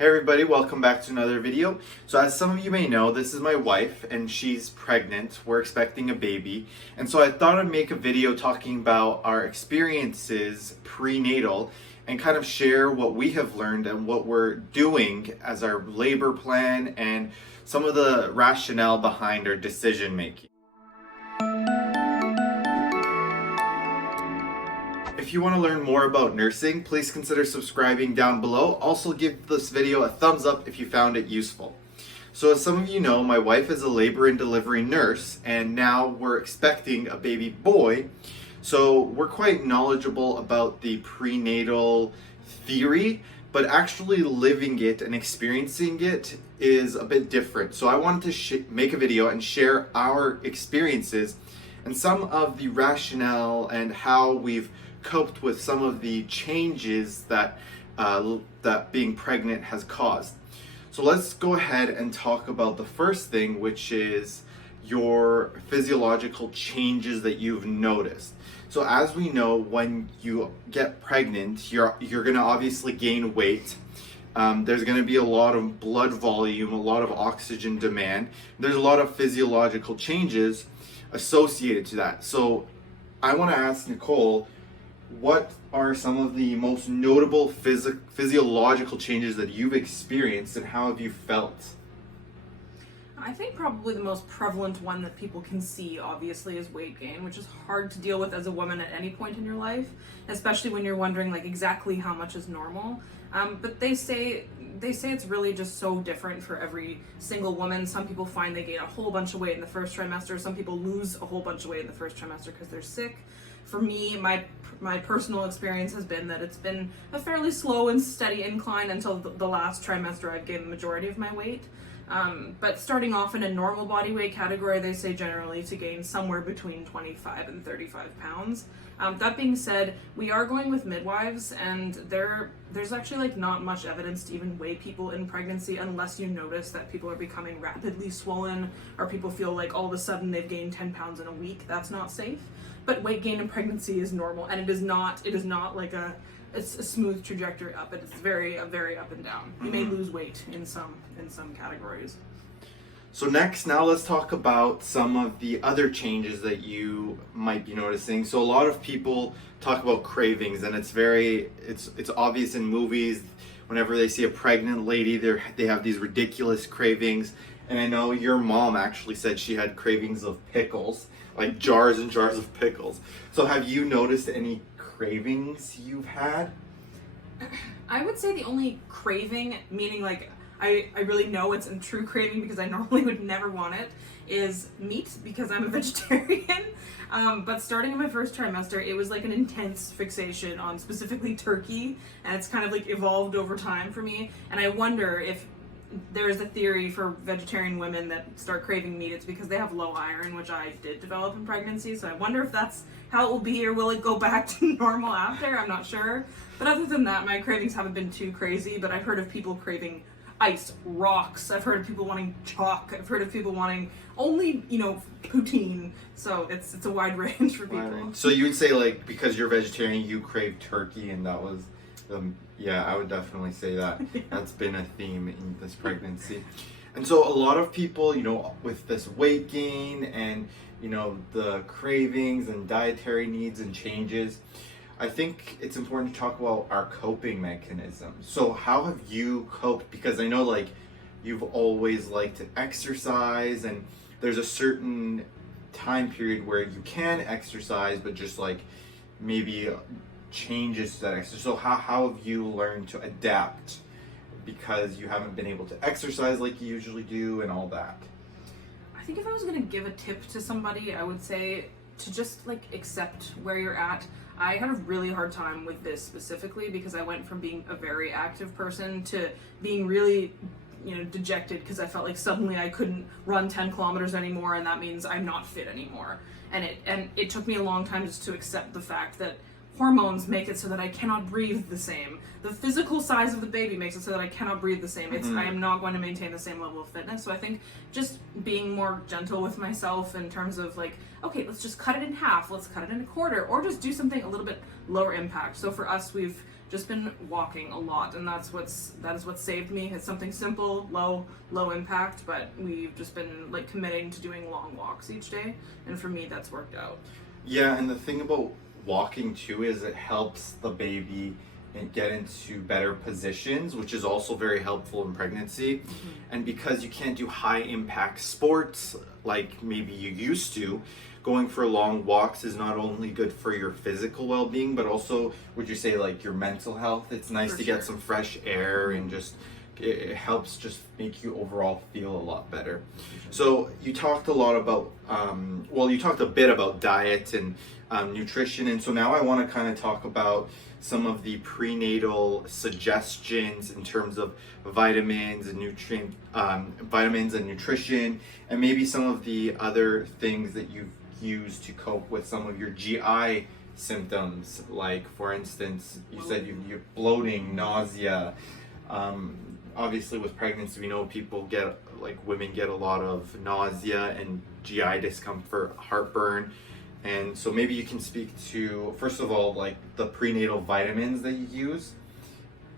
Hey everybody, welcome back to another video. So as some of you may know, this is my wife and she's pregnant. We're expecting a baby. And so I thought I'd make a video talking about our experiences prenatal and kind of share what we have learned and what we're doing as our labor plan and some of the rationale behind our decision making. If you want to learn more about nursing, please consider subscribing down below. Also give this video a thumbs up if you found it useful. So as some of you know, my wife is a labor and delivery nurse and now we're expecting a baby boy. So we're quite knowledgeable about the prenatal theory, but actually living it and experiencing it is a bit different. So I wanted to make a video and share our experiences and some of the rationale and how we've coped with some of the changes that that being pregnant has caused. So let's go ahead and talk about the first thing, which is your physiological changes that you've noticed. So as we know, when you get pregnant, you're going to obviously gain weight. There's going to be a lot of blood volume, a lot of oxygen demand. There's a lot of physiological changes associated to that. So I want to ask Nicole, what are some of the most notable physiological changes that you've experienced and how have you felt? I think probably the most prevalent one that people can see, obviously, is weight gain, which is hard to deal with as a woman at any point in your life, especially when you're wondering like exactly how much is normal. But they say it's really just so different for every single woman. Some people find they gain a whole bunch of weight in the first trimester. Some people lose a whole bunch of weight in the first trimester because they're sick. For me, my personal experience has been that it's been a fairly slow and steady incline until the last trimester I've gained the majority of my weight. But starting off in a normal body weight category, they say generally to gain somewhere between 25 and 35 pounds. That being said, we are going with midwives, and there's actually like not much evidence to even weigh people in pregnancy unless you notice that people are becoming rapidly swollen or people feel like all of a sudden they've gained 10 pounds in a week. That's not safe. But weight gain in pregnancy is normal, and it is not like it's a smooth trajectory up. It's very up and down. You may lose weight in some categories. So now let's talk about some of the other changes that you might be noticing. So a lot of people talk about cravings, and it's obvious in movies. Whenever they see a pregnant lady, they have these ridiculous cravings. And I know your mom actually said she had cravings of pickles, like jars and jars of pickles. So have you noticed any cravings you've had? I would say the only craving, meaning like I really know it's a true craving because I normally would never want it, is meat because I'm a vegetarian. But starting in my first trimester, it was like an intense fixation on specifically turkey, and it's kind of like evolved over time for me. And I wonder if there's a theory for vegetarian women that start craving meat, it's because they have low iron, which I did develop in pregnancy. So I wonder if that's how it will be, or will it go back to normal after? I'm not sure. But other than that, my cravings haven't been too crazy, but I've heard of people craving ice, rocks. I've heard of people wanting chalk. I've heard of people wanting only, poutine. So it's a wide range for people. So you would say, like, because you're vegetarian, you crave turkey, and that was yeah, I would definitely say that. That's been a theme in this pregnancy. And so a lot of people, with this weight gain and, the cravings and dietary needs and changes, I think it's important to talk about our coping mechanisms. So how have you coped? Because I know like you've always liked to exercise, and there's a certain time period where you can exercise, but just like maybe changes to that exercise. So how have you learned to adapt because you haven't been able to exercise like you usually do and all that? I think if I was going to give a tip to somebody, I would say to just like accept where you're at. I had a really hard time with this specifically because I went from being a very active person to being really dejected because I felt like suddenly I couldn't run 10 kilometers anymore, and that means I'm not fit anymore. And it took me a long time just to accept the fact that hormones make it so that I cannot breathe the same. The physical size of the baby makes it so that I cannot breathe the same. I am not going to maintain the same level of fitness. So I think just being more gentle with myself in terms of like, okay, let's just cut it in half, let's cut it in a quarter, or just do something a little bit lower impact. So for us, we've just been walking a lot, and that is what saved me. It's something simple, low impact, but we've just been like committing to doing long walks each day, and for me that's worked out. Yeah, and the thing about walking too is it helps the baby and get into better positions, which is also very helpful in pregnancy. Mm-hmm. And because you can't do high impact sports like maybe you used to, going for long walks is not only good for your physical well-being, but also, would you say, like your mental health? It's nice to get some fresh air, and just it helps just make you overall feel a lot better. So you talked a lot about you talked a bit about diet and nutrition, and so now I want to kind of talk about some of the prenatal suggestions in terms of vitamins and nutrition, and maybe some of the other things that you've used to cope with some of your GI symptoms. Like, for instance, you said you're bloating, nausea. Obviously, with pregnancy, we know women get a lot of nausea and GI discomfort, heartburn. And so maybe you can speak to, first of all, like the prenatal vitamins that you use,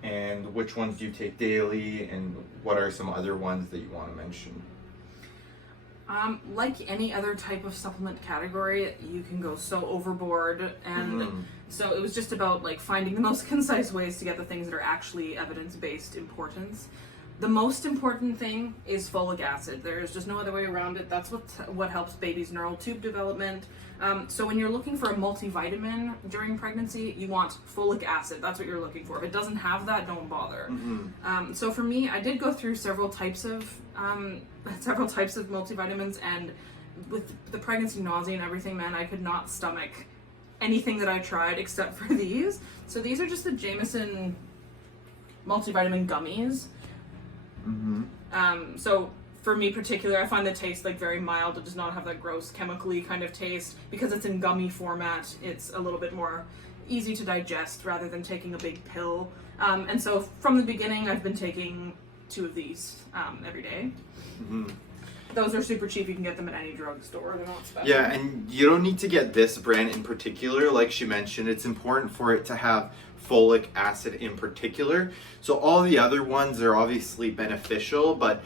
and which ones do you take daily, and what are some other ones that you want to mention? Like any other type of supplement category, you can go so overboard, and so it was just about like finding the most concise ways to get the things that are actually evidence-based importance. The most important thing is folic acid. There's just no other way around it. That's what helps baby's neural tube development. So when you're looking for a multivitamin during pregnancy, you want folic acid. That's what you're looking for. If it doesn't have that, don't bother. So for me, I did go through several types of multivitamins, and with the pregnancy nausea and everything, man, I could not stomach anything that I tried except for these. So these are just the Jameson multivitamin gummies. So for me particular, I find the taste like very mild. It does not have that gross chemically kind of taste. Because it's in gummy format, it's a little bit more easy to digest rather than taking a big pill. And so from the beginning, I've been taking 2 of these every day. Those are super cheap. You can get them at any drugstore. They're not special. Yeah, and you don't need to get this brand in particular. Like she mentioned, it's important for it to have folic acid in particular. So all the other ones are obviously beneficial, but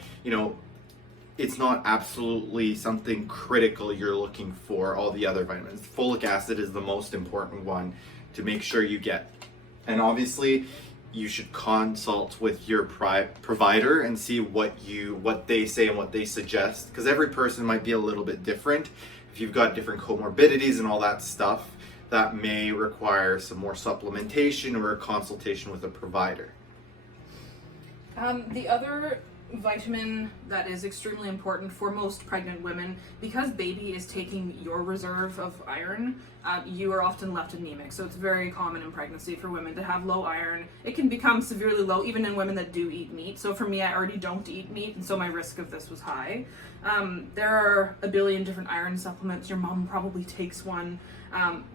it's not absolutely something critical you're looking for. All the other vitamins, folic acid is the most important one to make sure you get. And obviously you should consult with your provider and see what they say and what they suggest, because every person might be a little bit different. If you've got different comorbidities and all that stuff, that may require some more supplementation or a consultation with a provider. The other vitamin that is extremely important for most pregnant women, because baby is taking your reserve of iron, you are often left anemic. So it's very common in pregnancy for women to have low iron. It can become severely low even in women that do eat meat. So for me, I already don't eat meat, and so my risk of this was high. There are a billion different iron supplements. Your mom probably takes one.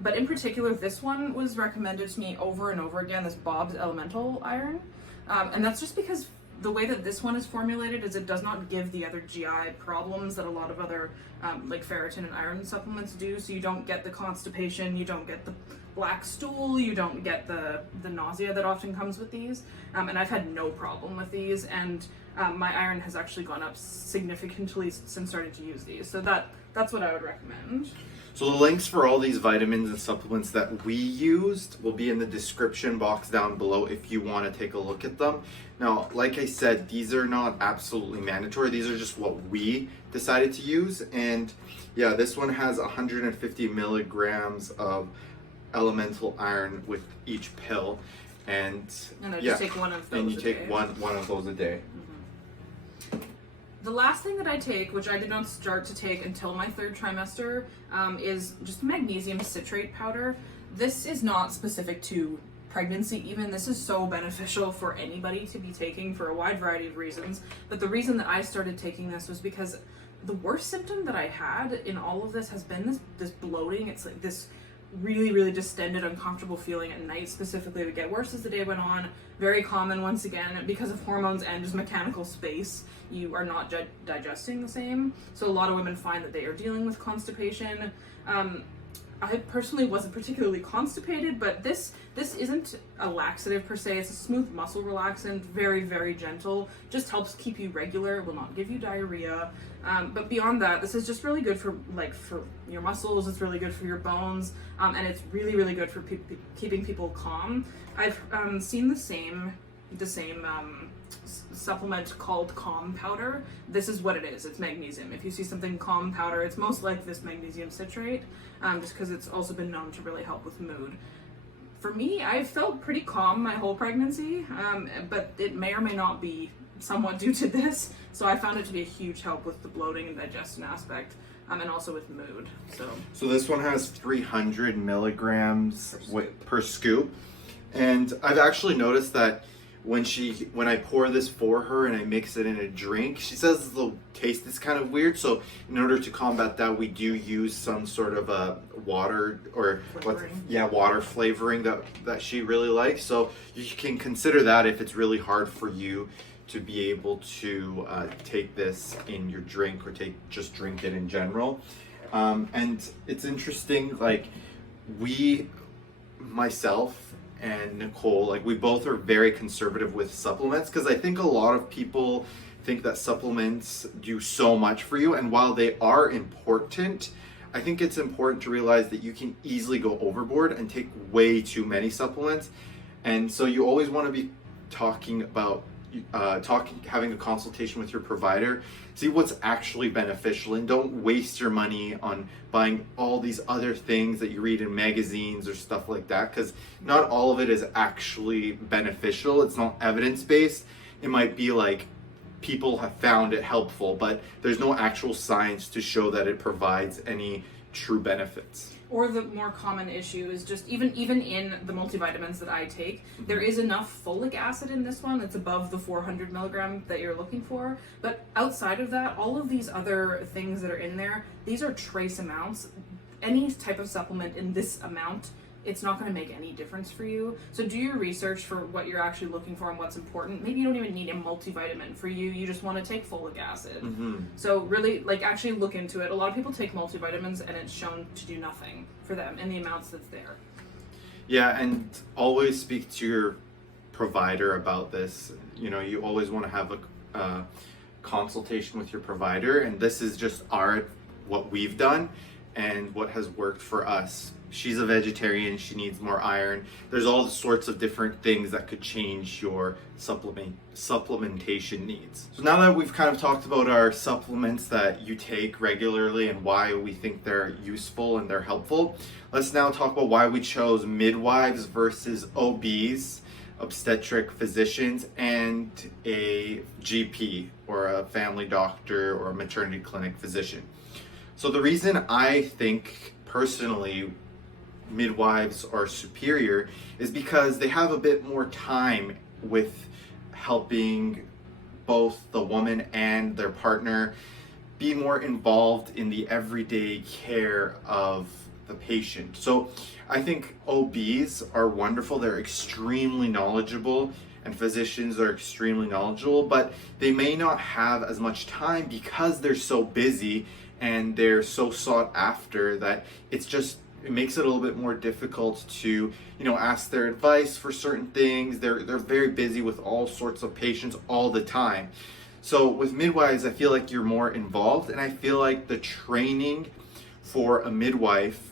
But in particular, this one was recommended to me over and over again, this Bob's Elemental Iron. And that's just because the way that this one is formulated is it does not give the other GI problems that a lot of other like ferritin and iron supplements do. So you don't get the constipation, you don't get the black stool, you don't get the nausea that often comes with these. And I've had no problem with these, and my iron has actually gone up significantly since starting to use these. So that's what I would recommend. So the links for all these vitamins and supplements that we used will be in the description box down below if you want to take a look at them. Now, like I said, these are not absolutely mandatory. These are just what we decided to use. And yeah, this one has 150 milligrams of elemental iron with each pill. And I just take one of those and you take one of those a day. The last thing that I take, which I did not start to take until my 3rd trimester, is just magnesium citrate powder. This is not specific to pregnancy even. This is so beneficial for anybody to be taking for a wide variety of reasons. But the reason that I started taking this was because the worst symptom that I had in all of this has been this bloating. It's like this really, really distended, uncomfortable feeling at night specifically. It would get worse as the day went on. Very common, once again, because of hormones and just mechanical space. You are not digesting the same. So a lot of women find that they are dealing with constipation. I personally wasn't particularly constipated, but this isn't a laxative per se. It's a smooth muscle relaxant, very, very gentle. Just helps keep you regular. It will not give you diarrhea. But beyond that, this is just really good for your muscles. It's really good for your bones, and it's really, really good for keeping people calm. I've seen the same supplement called Calm Powder. This is what it is. It's magnesium. If you see something Calm Powder, it's most like this magnesium citrate, just because it's also been known to really help with mood. For me, I felt pretty calm my whole pregnancy, but it may or may not be somewhat due to this. So I found it to be a huge help with the bloating and digestion aspect, and also with mood. So this one has 300 milligrams per scoop. And I've actually noticed that when I pour this for her and I mix it in a drink, she says the taste is kind of weird. So in order to combat that, we do use some sort of a water water flavoring that she really likes. So you can consider that if it's really hard for you to be able to take this in your drink or just drink it in general. And it's interesting, like myself and Nicole, like we both are very conservative with supplements, because I think a lot of people think that supplements do so much for you, and while they are important, I think it's important to realize that you can easily go overboard and take way too many supplements. And so you always want to be having a consultation with your provider, see what's actually beneficial, and don't waste your money on buying all these other things that you read in magazines or stuff like that, because not all of it is actually beneficial. It's not evidence-based. It might be like people have found it helpful, but there's no actual science to show that it provides any true benefits. Or the more common issue is just even in the multivitamins that I take, there is enough folic acid in this one that's above the 400 milligram that you're looking for. But outside of that, all of these other things that are in there, these are trace amounts. Any type of supplement in this amount, it's not going to make any difference for you. So do your research for what you're actually looking for and what's important. Maybe you don't even need a multivitamin for you. You just want to take folic acid. So really, actually look into it. A lot of people take multivitamins and it's shown to do nothing for them in the amounts that's there. Yeah, and always speak to your provider about this. You know, you always want to have a consultation with your provider, and this is just what we've done and what has worked for us. She's a vegetarian, she needs more iron. There's all sorts of different things that could change your supplementation needs. So now that we've kind of talked about our supplements that you take regularly and why we think they're useful and they're helpful, let's now talk about why we chose midwives versus OBs, obstetric physicians, and a GP or a family doctor or a maternity clinic physician. So the reason I think personally midwives are superior is because they have a bit more time with helping both the woman and their partner be more involved in the everyday care of the patient. So I think OBs are wonderful. They're extremely knowledgeable, and physicians are extremely knowledgeable, but they may not have as much time because they're so busy and they're so sought after that it makes it a little bit more difficult to, ask their advice for certain things. They're very busy with all sorts of patients all the time. So with midwives, I feel like you're more involved, and I feel like the training for a midwife,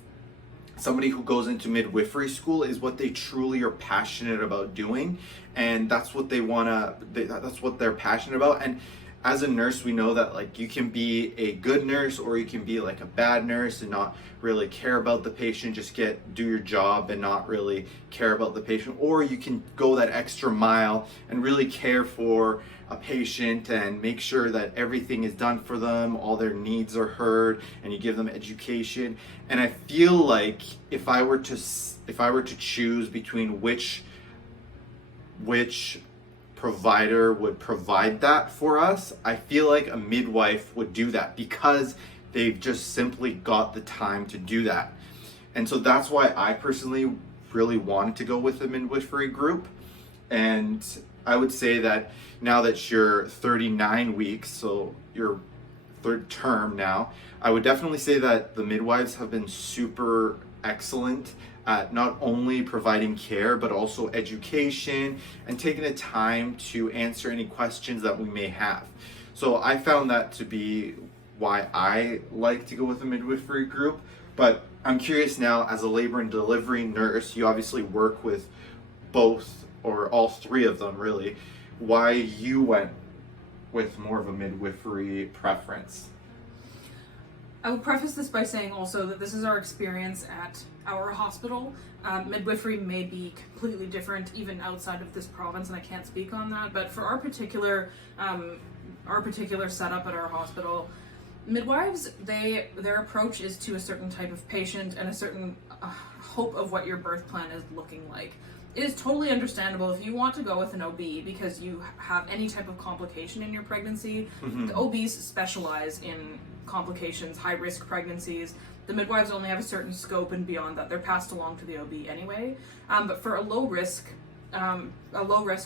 somebody who goes into midwifery school, is what they truly are passionate about doing, and that's what that's what they're passionate about. And as a nurse, we know that you can be a good nurse or you can be a bad nurse and not really care about the patient, just do your job and not really care about the patient. Or you can go that extra mile and really care for a patient and make sure that everything is done for them, all their needs are heard, and you give them education. And I feel like if I were to choose between which provider would provide that for us, I feel like a midwife would do that because they've just simply got the time to do that. And so that's why I personally really wanted to go with a midwifery group. And I would say that now that you're 39 weeks, so your third term now, I would definitely say that the midwives have been super excellent at not only providing care but also education and taking the time to answer any questions that we may have. So I found that to be why I like to go with a midwifery group. But I'm curious now, as a labor and delivery nurse, you obviously work with both or all three of them really, why you went with more of a midwifery preference. I will preface this by saying also that this is our experience at our hospital. Midwifery may be completely different even outside of this province, and I can't speak on that, but for our particular setup at our hospital, midwives, their approach is to a certain type of patient and a certain hope of what your birth plan is looking like. It is totally understandable if you want to go with an OB because you have any type of complication in your pregnancy. The OBs specialize in complications, high-risk pregnancies. The midwives only have a certain scope, and beyond that, they're passed along to the OB anyway. But for a low-risk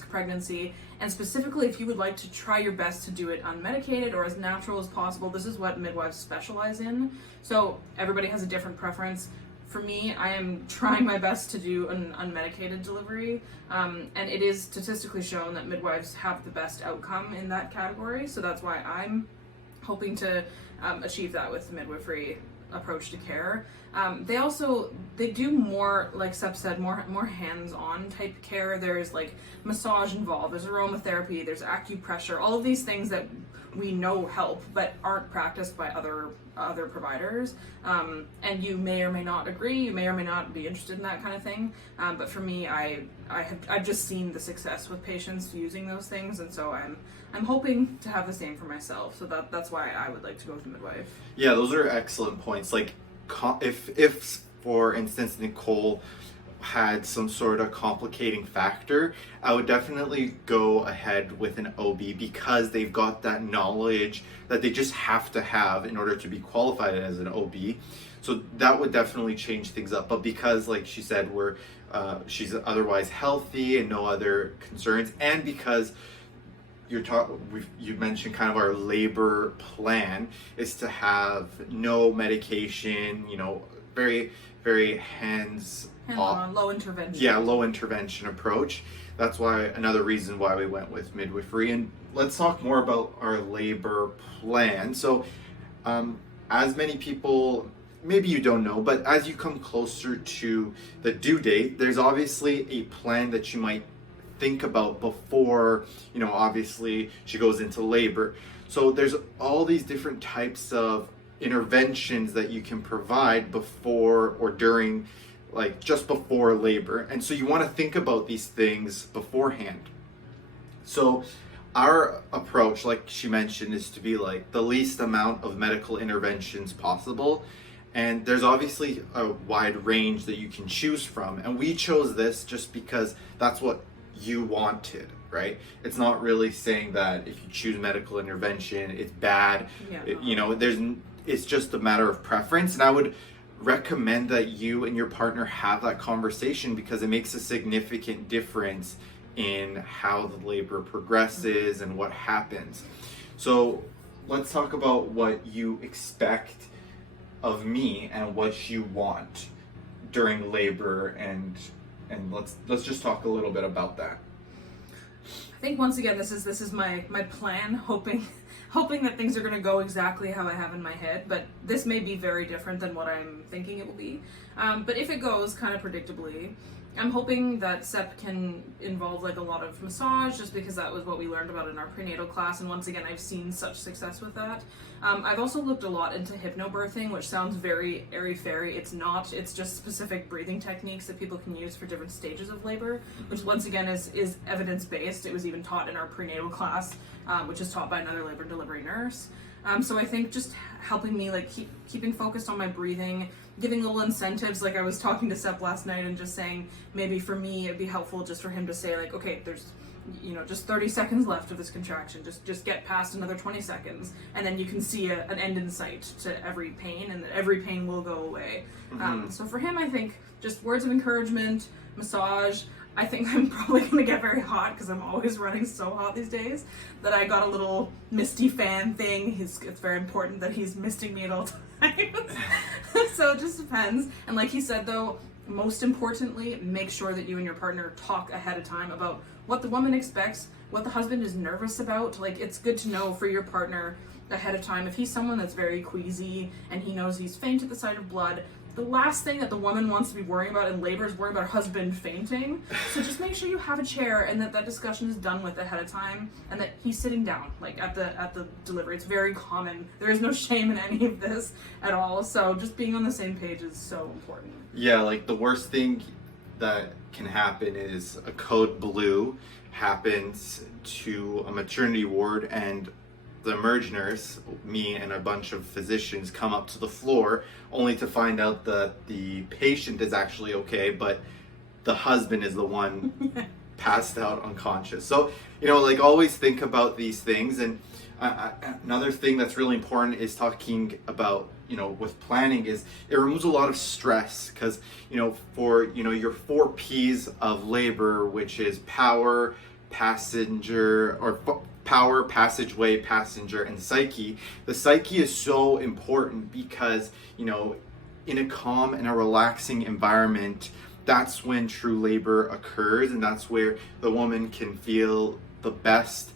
pregnancy, and specifically if you would like to try your best to do it unmedicated or as natural as possible, this is what midwives specialize in. So everybody has a different preference. For me, I am trying my best to do an unmedicated delivery, and it is statistically shown that midwives have the best outcome in that category, so that's why I'm hoping to achieve that with the midwifery approach to care. They do more, like Sep said, more hands-on type care. There's like massage involved, there's aromatherapy, there's acupressure, all of these things that we know help but aren't practiced by other providers. And you may or may not agree, you may or may not be interested in that kind of thing. But for me, I've just seen the success with patients using those things, and so I'm hoping to have the same for myself. So that's why I would like to go with the midwife. Yeah, those are excellent points. Like, if for instance Nicole had some sort of complicating factor, I would definitely go ahead with an OB because they've got that knowledge that they just have to have in order to be qualified as an OB. So that would definitely change things up. But because, like she said, she's otherwise healthy and no other concerns, and because you mentioned kind of our labor plan is to have no medication, very, very hands-on, low intervention. Yeah, low intervention approach. That's another reason why we went with midwifery. And let's talk more about our labor plan. So, as many people, maybe you don't know, but as you come closer to the due date, there's obviously a plan that you might think about before, obviously she goes into labor. So there's all these different types of interventions that you can provide before or during, like just before labor. And so you want to think about these things beforehand. So our approach, like she mentioned, is to be like the least amount of medical interventions possible. And there's obviously a wide range that you can choose from. And we chose this just because that's what you wanted, right? It's not really saying that if you choose medical intervention, it's bad. Yeah. It's just a matter of preference. And I would recommend that you and your partner have that conversation because it makes a significant difference in how the labor progresses and what happens. So let's talk about what you expect of me and what you want during labor, and let's just talk a little bit about that. I think once again this is my plan, hoping that things are going to go exactly how I have in my head, but this may be very different than what I'm thinking it will be. But if it goes kind of predictably, I'm hoping that Sep can involve like a lot of massage, just because that was what we learned about in our prenatal class, and once again I've seen such success with that. I've also looked a lot into Hypno Birthing, which sounds very airy-fairy. It's not. It's just specific breathing techniques that people can use for different stages of labor, which once again is evidence-based. It was even taught in our prenatal class, which is taught by another labor and delivery nurse. So I think just helping me like keeping focused on my breathing, giving little incentives, like I was talking to Sep last night and just saying maybe for me it'd be helpful just for him to say like, okay, there's just 30 seconds left of this contraction, just get past another 20 seconds and then you can see an end in sight to every pain, and every pain will go away. So for him, I think just words of encouragement, massage. I think I'm probably going to get very hot because I'm always running so hot these days that I got a little misty fan thing. It's very important that he's misting me at all times. So it just depends. And like he said though, most importantly, make sure that you and your partner talk ahead of time about what the woman expects, what the husband is nervous about. Like, it's good to know for your partner ahead of time. If he's someone that's very queasy and he knows he's faint at the sight of blood, the last thing that the woman wants to be worrying about in labor is worrying about her husband fainting. So just make sure you have a chair and that discussion is done with ahead of time, and that he's sitting down, like at the delivery. It's very common. There is no shame in any of this at all. So just being on the same page is so important. Yeah, like the worst thing that can happen is a code blue happens to a maternity ward, and the emerge nurse, me and a bunch of physicians, come up to the floor only to find out that the patient is actually okay, but the husband is the one passed out unconscious. So, like, always think about these things. And another thing that's really important is talking about, with planning, is it removes a lot of stress, because, for, your 4 P's of labor, which is power, passenger, or power, passageway, passenger, and psyche. The psyche is so important because, in a calm and a relaxing environment, that's when true labor occurs, and that's where the woman can feel the best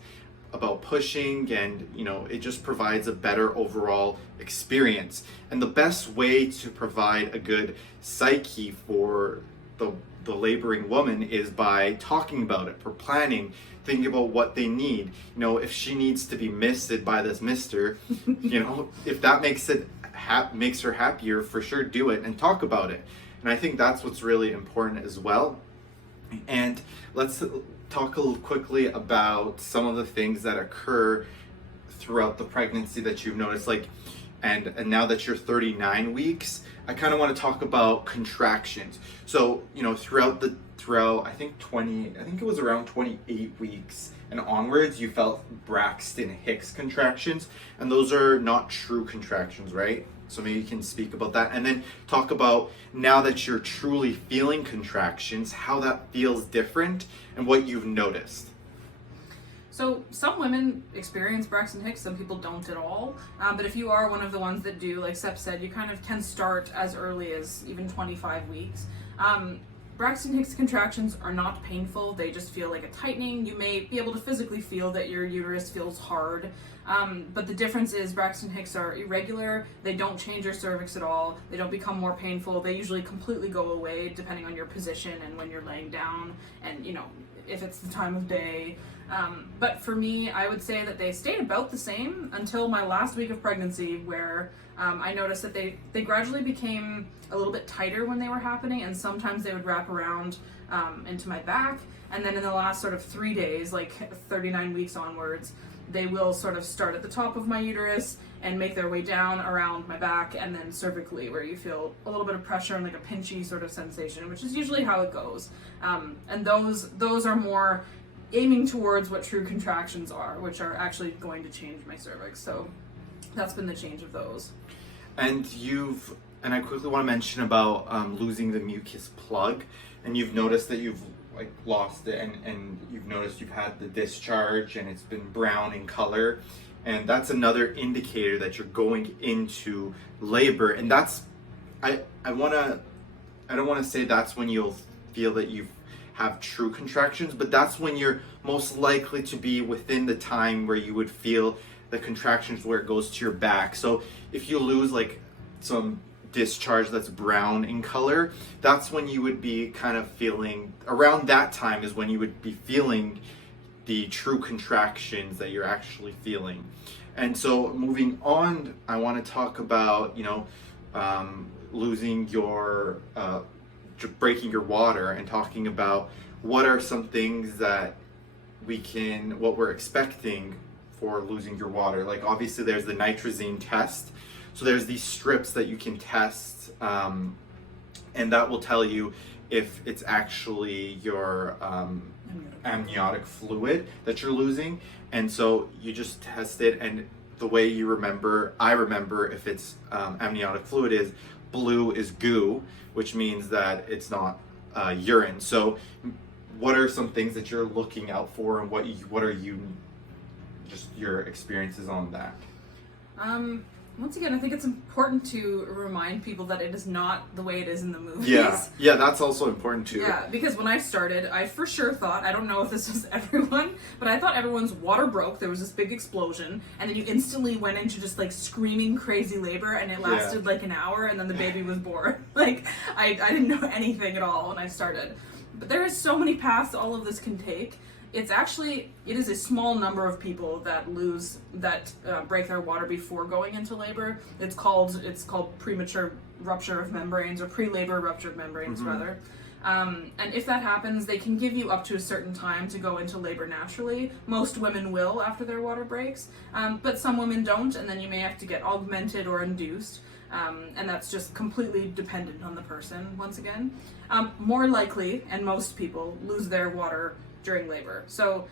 about pushing, and it just provides a better overall experience. And the best way to provide a good psyche for the laboring woman is by talking about it, for planning, thinking about what they need. If she needs to be misted by this mister, if that makes her happier, for sure do it and talk about it. And I think that's what's really important as well. And let's talk a little quickly about some of the things that occur throughout the pregnancy that you've noticed, and now that you're 39 weeks, I kind of want to talk about contractions. So, throughout I think it was around 28 weeks and onwards, you felt Braxton Hicks contractions, and those are not true contractions, right? So maybe you can speak about that, and then talk about, now that you're truly feeling contractions, how that feels different and what you've noticed. So some women experience Braxton Hicks, some people don't at all. But if you are one of the ones that do, like Sep said, you kind of can start as early as even 25 weeks. Braxton Hicks contractions are not painful. They just feel like a tightening. You may be able to physically feel that your uterus feels hard. But the difference is Braxton Hicks are irregular. They don't change your cervix at all. They don't become more painful. They usually completely go away depending on your position and when you're laying down, and if it's the time of day. But for me, I would say that they stayed about the same until my last week of pregnancy, where I noticed that they gradually became a little bit tighter when they were happening, and sometimes they would wrap around into my back. And then in the last sort of 3 days, like 39 weeks onwards, they will sort of start at the top of my uterus and make their way down around my back, and then cervically, where you feel a little bit of pressure and like a pinchy sort of sensation, which is usually how it goes. And those are more aiming towards what true contractions are, which are actually going to change my cervix. So that's been the change of those. And I quickly want to mention about losing the mucus plug, and you've noticed that you've lost it, and you've noticed you've had the discharge and it's been brown in color, and that's another indicator that you're going into labor. And that's I don't want to say that's when you'll feel that you have true contractions, but that's when you're most likely to be within the time where you would feel the contractions, where it goes to your back. So if you lose some discharge that's brown in color, that's when you would be kind of feeling, around that time is when you would be feeling the true contractions that you're actually feeling. And so moving on, I want to talk about losing your breaking your water, and talking about what are some things that what we're expecting for losing your water. Like, obviously there's the nitrazine test. So there's these strips that you can test, and that will tell you if it's actually your amniotic fluid that you're losing. And so you just test it, and the way I remember if it's amniotic fluid is blue is goo, which means that it's not urine. So what are some things that you're looking out for, and what are you, just your experiences on that? Once again, I think it's important to remind people that it is not the way it is in the movies. Yeah, that's also important too. Yeah, because when I started, I for sure thought, I don't know if this was everyone, but I thought everyone's water broke, there was this big explosion, and then you instantly went into just like screaming crazy labor, and it lasted like an hour, and then the baby was born. Like, I didn't know anything at all when I started. But there is so many paths all of this can take. It is a small number of people that break their water before going into labor. It's called premature rupture of membranes, or pre-labor rupture of membranes, rather. And if that happens, they can give you up to a certain time to go into labor naturally. Most women will after their water breaks, but some women don't, and then you may have to get augmented or induced. And that's just completely dependent on the person, once again. More likely, and most people, lose their water during labor. So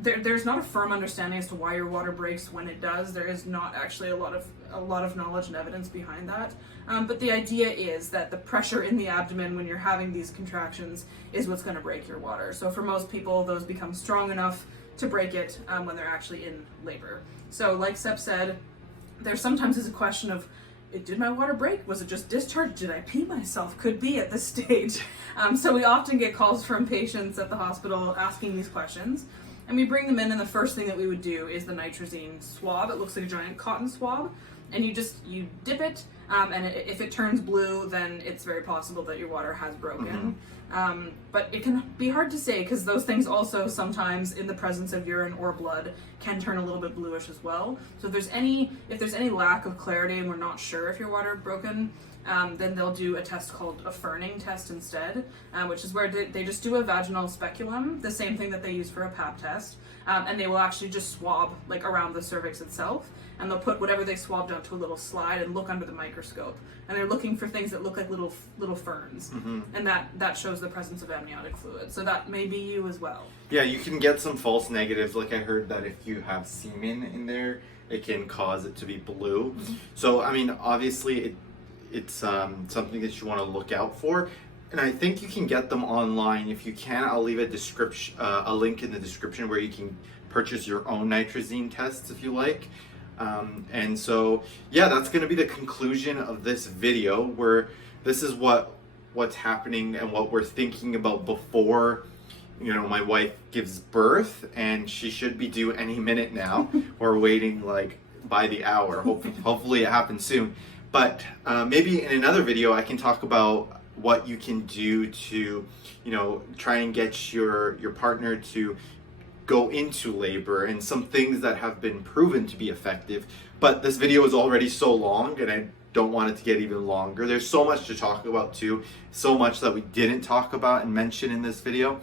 there's not a firm understanding as to why your water breaks when it does. There is not actually a lot of knowledge and evidence behind that. But the idea is that the pressure in the abdomen when you're having these contractions is what's going to break your water. So for most people, those become strong enough to break it when they're actually in labor. So like Seb said, there sometimes is a question of, did my water break? Was it just discharge? Did I pee myself? Could be at this stage. So we often get calls from patients at the hospital asking these questions. And we bring them in, and the first thing that we would do is the nitrazine swab. It looks like a giant cotton swab. And you dip it, and if it turns blue, then it's very possible that your water has broken. But it can be hard to say, because those things also sometimes, in the presence of urine or blood, can turn a little bit bluish as well. So if there's any lack of clarity and we're not sure if your water broken, then they'll do a test called a Ferning test instead, which is where they just do a vaginal speculum, the same thing that they use for a Pap test, and they will actually just swab like around the cervix itself, and they'll put whatever they swabbed onto a little slide and look under the microscope, and they're looking for things that look like little ferns, and that shows the presence of amniotic fluid. So that may be you as well. Yeah, you can get some false negatives. Like I heard that if you have semen in there, it can cause it to be blue. So I mean, obviously it's something that you want to look out for, and I think you can get them online. If you can, I'll leave a link in the description where you can purchase your own nitrazine tests if you like. And so yeah, that's going to be the conclusion of this video, where this is what's happening and what we're thinking about before my wife gives birth, and she should be due any minute now. We're waiting like by the hour. Hopefully it happens soon. But maybe in another video I can talk about what you can do to, try and get your partner to go into labor, and some things that have been proven to be effective. But this video is already so long, and I don't want it to get even longer. There's so much to talk about too, so much that we didn't talk about and mention in this video.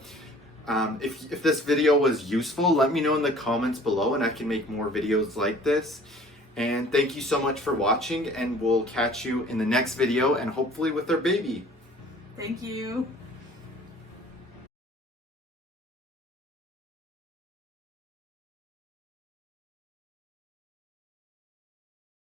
If this video was useful, let me know in the comments below, and I can make more videos like this. And thank you so much for watching, and we'll catch you in the next video, and hopefully with our baby. Thank you.